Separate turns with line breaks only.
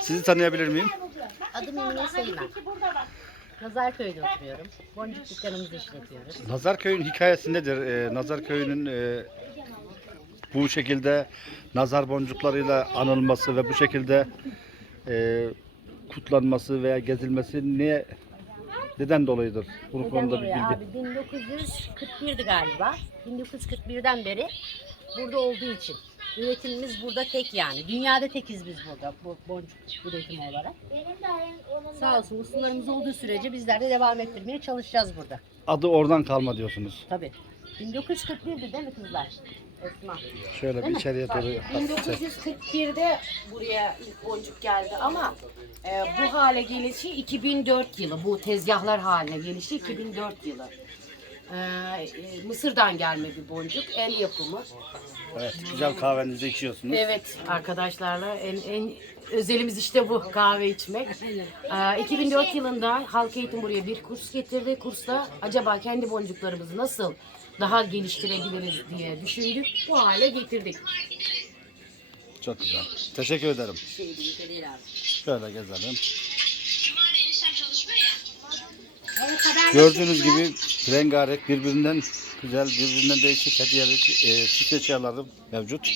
Sizi tanıyabilir miyim?
Adım Emine Seymen. Nazarköy'de oturuyorum. Boncuk dükkanımızı işletiyoruz.
Nazarköy'ün hikayesi nedir? Ee, Nazarköy'ün e, bu şekilde nazar boncuklarıyla anılması ve bu şekilde e, kutlanması veya gezilmesi niye neden dolayıdır? Bu
Neden
konuda bir
dolayı?
bilgi.
Abi 1941'di galiba. 1941'den beri burada olduğu için. Üretimimiz burada tek yani. Dünyada tekiz biz burada bu boncuk üretimi olarak. Sağ olsun ustalarımız olduğu sürece bizler de devam ettirmeye çalışacağız burada.
Adı oradan kalma diyorsunuz.
Tabii. 1941'di değil mi kızlar? Esma.
Şöyle bir içeriye doğru.
1941'de buraya ilk boncuk geldi ama e, bu hale gelişi 2004 yılı. Bu tezgahlar haline gelişi 2004 yılı. E, e, Mısır'dan gelme bir boncuk. El yapımı.
Evet, güzel kahvenizi içiyorsunuz.
Evet arkadaşlarla en, en özelimiz işte bu kahve içmek. E, 2004 yılında halk eğitim buraya bir kurs getirdi. Kursta acaba kendi boncuklarımızı nasıl daha geliştirebiliriz diye düşündük. Bu hale getirdik.
Çok güzel. Teşekkür ederim.
Şey abi.
Şöyle gezelim. Gördüğünüz gibi rengarenk birbirinden güzel, birbirinden değişik hediyeler, e, süs eşyaları mevcut.